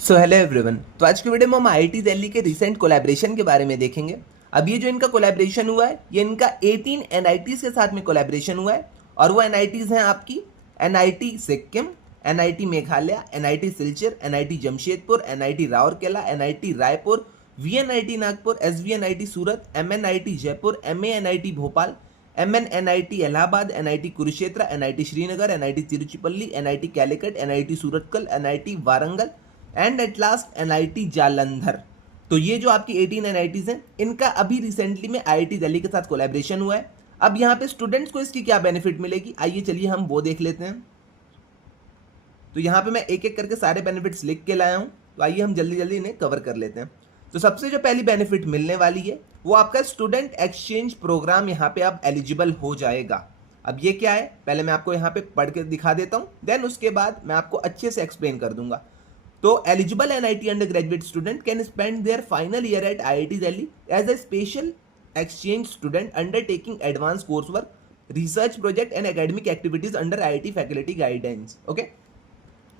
So hello everyone. तो आज की वीडियो में हम आईआईटी दिल्ली के रिसेंट कोलैबोरेशन के बारे में देखेंगे। अब ये जो इनका कोलैबोरेशन हुआ है ये इनका 18 एनआईटीज के साथ में कोलैबोरेशन हुआ है और वो एनआईटीज हैं आपकी NIT Sikkim, NIT Meghalaya, NIT Silchar, NIT Jamshedpur, NIT Rourkela, NIT Raipur, VNIT Nagpur, SVNIT Surat, MNIT Jaipur, MANIT Bhopal, MNNIT Allahabad, NIT Kurukshetra, NIT Srinagar, NIT Tiruchirappalli, NIT Calicut, NIT Surathkal, NIT Warangal and at last NIT Jalandhar. तो ये जो आपकी 18 एनआईटीज हैं इनका अभी रिसेंटली में आईआईटी दिल्ली के साथ कोलैबोरेशन हुआ है। अब यहाँ पे स्टूडेंट्स को इसकी क्या बेनिफिट मिलेगी, आइए चलिए हम वो देख लेते हैं। तो यहाँ पे मैं एक एक करके सारे बेनिफिट्स लिख के लाया हूँ, तो आइए हम जल्दी जल्दी इन्हें कवर कर लेते हैं। तो सबसे जो पहली बेनिफिट मिलने वाली है वो आपका स्टूडेंट एक्सचेंज प्रोग्राम यहाँ पे आप एलिजिबल हो जाएगा। अब ये क्या है पहले मैं आपको यहाँ पे पढ़ के दिखा देता हूँ, देन उसके बाद मैं आपको अच्छे से एक्सप्लेन कर दूंगा। तो eligible NIT undergraduate student can spend their final year at IIT Delhi as a special exchange student undertaking advanced coursework, research project and academic activities under IIT faculty guidance. Okay?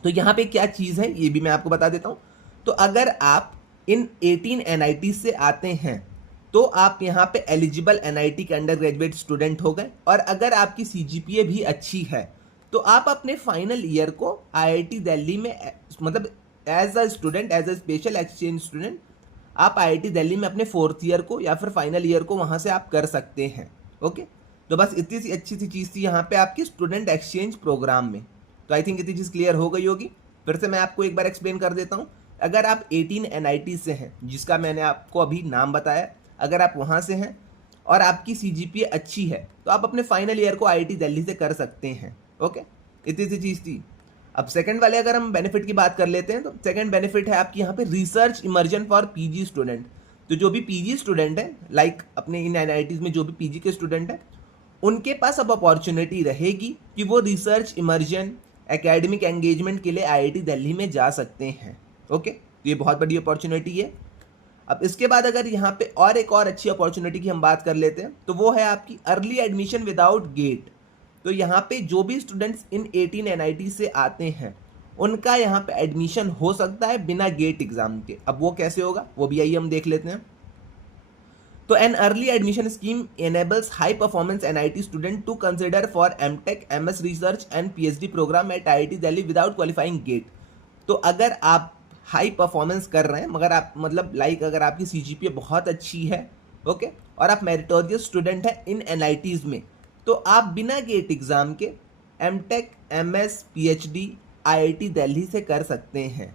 तो यहाँ पे क्या चीज़ है ये भी मैं आपको बता देता हूँ। तो अगर आप इन 18 NIT से आते हैं तो आप यहाँ पे एलिजिबल NIT के अंडर ग्रेजुएट स्टूडेंट हो गए, और अगर आपकी CGPA भी अच्छी है तो आप अपने फाइनल ईयर को IIT दिल्ली में मतलब as a student, as a special exchange student आप आईआईटी दिल्ली में अपने 4th ईयर को या फिर फाइनल ईयर को वहाँ से आप कर सकते हैं। ओके, तो बस इतनी सी अच्छी सी चीज़ थी यहाँ पे आपकी स्टूडेंट एक्सचेंज प्रोग्राम में। तो आई थिंक इतनी चीज़ क्लियर हो गई होगी। फिर से मैं आपको एक बार एक्सप्लेन कर देता हूँ। अगर आप 18 एनआईटी से हैं जिसका मैंने आपको अभी नाम बताया, अगर आप वहाँ से हैं और आपकी CGPA अच्छी है तो आप अपने फाइनल ईयर को आईआईटी दिल्ली से कर सकते हैं। ओके, इतनी सी चीज़ थी। अब सेकंड वाले अगर हम बेनिफिट की बात कर लेते हैं तो सेकंड बेनिफिट है आपकी यहाँ पे research immersion for PG student. तो जो भी पीजी स्टूडेंट है लाइक अपने इन एनआईटीज में जो भी पीजी के स्टूडेंट हैं उनके पास अब अपॉर्चुनिटी रहेगी कि वो रिसर्च इमर्जन एकेडमिक एंगेजमेंट के लिए आईआईटी दिल्ली में जा सकते हैं। ओके, तो ये बहुत बड़ी अपॉर्चुनिटी है। अब इसके बाद अगर यहाँ पे और एक और अच्छी अपॉर्चुनिटी की हम बात कर लेते हैं तो वो है आपकी अर्ली एडमिशन विदाउट गेट। तो यहाँ पे जो भी स्टूडेंट्स इन 18 एनआईटी से आते हैं उनका यहाँ पे एडमिशन हो सकता है बिना गेट एग्जाम के। अब वो कैसे होगा वो भी आइए हम देख लेते हैं। तो an early admission scheme enables high performance NIT student to consider for MTech, MS research and PhD program at IIT Delhi without qualifying GATE. तो अगर आप हाई परफॉर्मेंस कर रहे हैं मगर आप मतलब लाइक अगर आपकी CGPA बहुत अच्छी है, ओके, और आप मेरिटोरियस स्टूडेंट हैं इन एनआईटीज में, तो आप बिना गेट एग्ज़ाम के MTech, MS, PhD IIT Delhi से कर सकते हैं।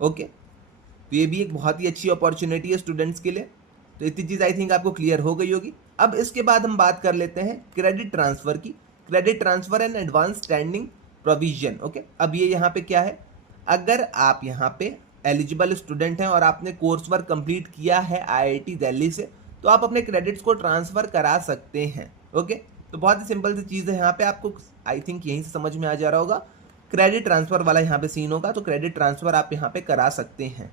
ओके, तो ये भी एक बहुत ही अच्छी अपॉर्चुनिटी है स्टूडेंट्स के लिए। तो इतनी चीज़ आई थिंक आपको क्लियर हो गई होगी। अब इसके बाद हम बात कर लेते हैं क्रेडिट ट्रांसफ़र की। Credit transfer and advance standing provision. Okay, अब ये यहाँ पे क्या है, अगर आप यहाँ पे एलिजिबल स्टूडेंट हैं और आपने कोर्स वर्क कंप्लीट किया है आईआईटी दिल्ली से तो आप अपने क्रेडिट्स को ट्रांसफ़र करा सकते हैं। ओके, तो बहुत ही सिंपल सी चीज़ है, यहाँ पे आपको आई थिंक यहीं से समझ में आ जा रहा होगा। क्रेडिट ट्रांसफ़र वाला यहाँ पे सीन होगा, तो क्रेडिट ट्रांसफ़र आप यहाँ पे करा सकते हैं।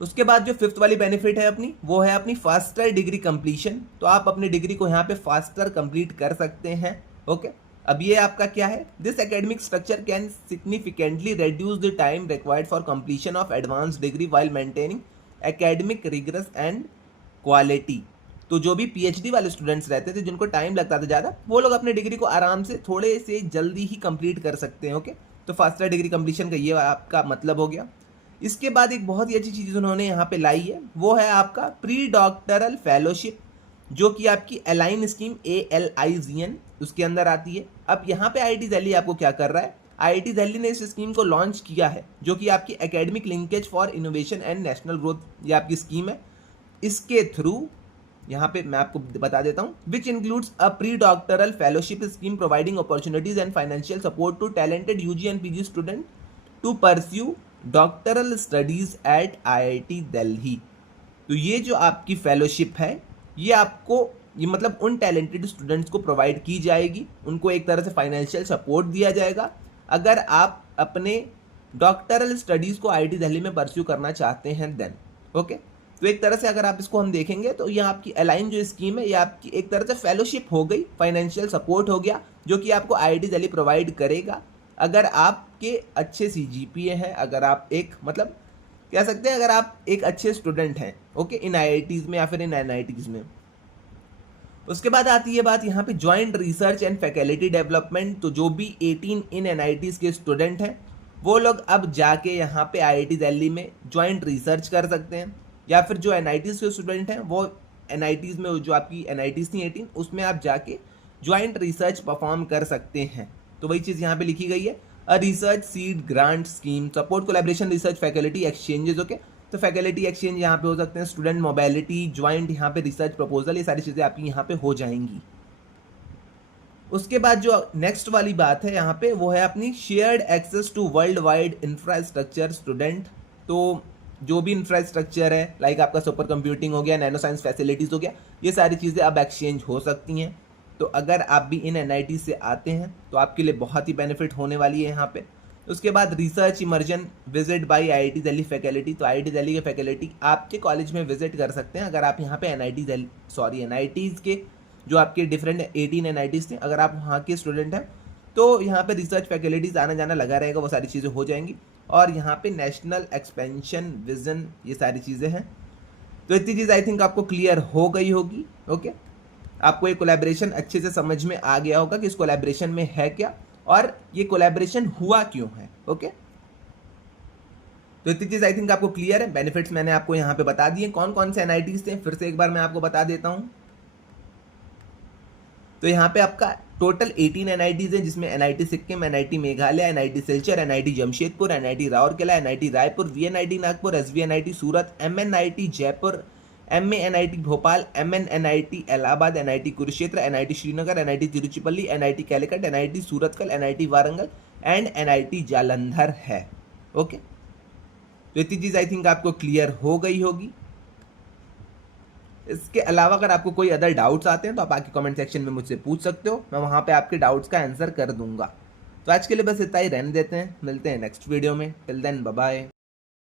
उसके बाद जो फिफ्थ वाली बेनिफिट है अपनी वो है अपनी फास्टर डिग्री कंप्लीशन। तो आप अपनी डिग्री को यहाँ पे फास्टर कंप्लीट कर सकते हैं। ओके, अब ये आपका क्या है, this academic structure can significantly reduce the time required for completion of advance degree while maintaining academic rigorous and quality. तो जो भी पीएचडी वाले स्टूडेंट्स रहते थे जिनको टाइम लगता था ज़्यादा, वो लोग अपनी डिग्री को आराम से थोड़े से जल्दी ही कंप्लीट कर सकते हैं। ओके, तो फास्टर डिग्री कंप्लीशन का ये आपका मतलब हो गया। इसके बाद एक बहुत ही अच्छी चीज़ उन्होंने यहाँ पे लाई है, वो है आपका प्री डॉक्टरल फेलोशिप, जो कि आपकी अलाइन स्कीम ALIGN उसके अंदर आती है। अब यहाँ पे आईआईटी दिल्ली आपको क्या कर रहा है, आईआईटी दिल्ली ने इस स्कीम को लॉन्च किया है जो कि आपकी academic linkage for innovation and national growth ये आपकी स्कीम है। इसके थ्रू यहाँ पे मैं आपको बता देता हूँ, which includes a pre doctoral fellowship scheme providing opportunities and financial support to talented UG and PG student to pursue doctoral studies at IIT Delhi. तो ये जो आपकी फेलोशिप है ये आपको ये मतलब उन टैलेंटेड स्टूडेंट्स को प्रोवाइड की जाएगी, उनको एक तरह से फाइनेंशियल सपोर्ट दिया जाएगा अगर आप अपने डॉक्टरल स्टडीज़ को आईआईटी दिल्ली में परस्यू करना चाहते हैं देन। ओके, तो एक तरह से अगर आप इसको हम देखेंगे तो ये आपकी अलाइन जो स्कीम है ये आपकी एक तरह से फेलोशिप हो गई, फाइनेंशियल सपोर्ट हो गया जो कि आपको आईआईटी दिल्ली प्रोवाइड करेगा अगर आपके अच्छे CGPA हैं, अगर आप एक मतलब कह सकते हैं अगर आप एक अच्छे स्टूडेंट हैं, ओके, इन IITs में या फिर इन NITs में। उसके बाद आती है बात यहाँ पे joint research and faculty development. तो जो भी 18 इन NITs के स्टूडेंट हैं वो लोग अब जाके यहाँ पे IIT दिल्ली में ज्वाइंट रिसर्च कर सकते हैं, या फिर जो NITs के स्टूडेंट हैं वो NITs में, जो आपकी NITs थी 18, उसमें आप जाके ज्वाइंट रिसर्च परफॉर्म कर सकते हैं। तो वही चीज़ यहाँ पे लिखी गई है, a research seed grant scheme support collaboration research faculty exchanges. Okay, तो फैकल्टी एक्सचेंज यहाँ पे हो सकते हैं, स्टूडेंट मोबिलिटी, ज्वाइंट यहाँ पे रिसर्च प्रपोजल, ये सारी चीज़ें आपकी यहाँ पे हो जाएंगी। उसके बाद जो नेक्स्ट वाली बात है यहाँ पे वो है अपनी shared access to world wide infrastructure student. तो जो भी इंफ्रास्ट्रक्चर है, लाइक आपका सुपर कंप्यूटिंग हो गया, नैनो साइंस फैसिलिटीज़ हो गया, ये सारी चीज़ें अब एक्सचेंज हो सकती हैं। तो अगर आप भी इन NIT से आते हैं तो आपके लिए बहुत ही बेनिफिट होने वाली है यहाँ पे। उसके बाद research immersion visit bye IIT Delhi faculty. तो IIT दिल्ली के फैकल्टी आपके कॉलेज में विजिट कर सकते हैं अगर आप यहाँ पे NITs के जो आपके डिफरेंट 18 NITs थे, अगर आप वहाँ के स्टूडेंट हैं तो यहाँ पे रिसर्च फैकल्टीज आना जाना लगा रहेगा, वो सारी चीज़ें हो जाएंगी। और यहाँ पे नेशनल एक्सपेंशन विजन, ये सारी चीज़ें हैं। तो इतनी चीज़ आई थिंक आपको क्लियर हो गई होगी। ओके, आपको ये कोलैबोरेशन अच्छे से समझ में आ गया होगा कि इस कोलैबोरेशन में है क्या और ये कोलैबोरेशन हुआ क्यों है। ओके, तो इतनी चीज़ आई थिंक आपको क्लियर है। बेनिफिट्स मैंने आपको यहाँ पे बता दिए, कौन कौन से NITs थे फिर से एक बार मैं आपको बता देता हूँ। तो यहाँ पे आपका टोटल 18 NITs हैं, जिसमें NIT Sikkim, NIT Meghalaya, NIT Silchar, NIT Jamshedpur, NIT Rourkela, NIT Raipur, VNIT Nagpur, SVNIT Surat, MNIT Jaipur, MANIT Bhopal, MNNIT Allahabad, NIT Kurukshetra, NIT Srinagar, NIT Tiruchirappalli, NIT Calicut, NIT Surathkal, NIT Warangal and NIT Jalandhar है। ओके, तो इतनी चीज़ आई थिंक आपको क्लियर हो गई होगी। इसके अलावा अगर आपको कोई अदर डाउट्स आते हैं तो आप आके कमेंट सेक्शन में मुझसे पूछ सकते हो, मैं वहाँ पे आपके डाउट्स का आंसर कर दूंगा। तो आज के लिए बस इतना ही रहने देते हैं, मिलते हैं नेक्स्ट वीडियो में। Till then bye bye.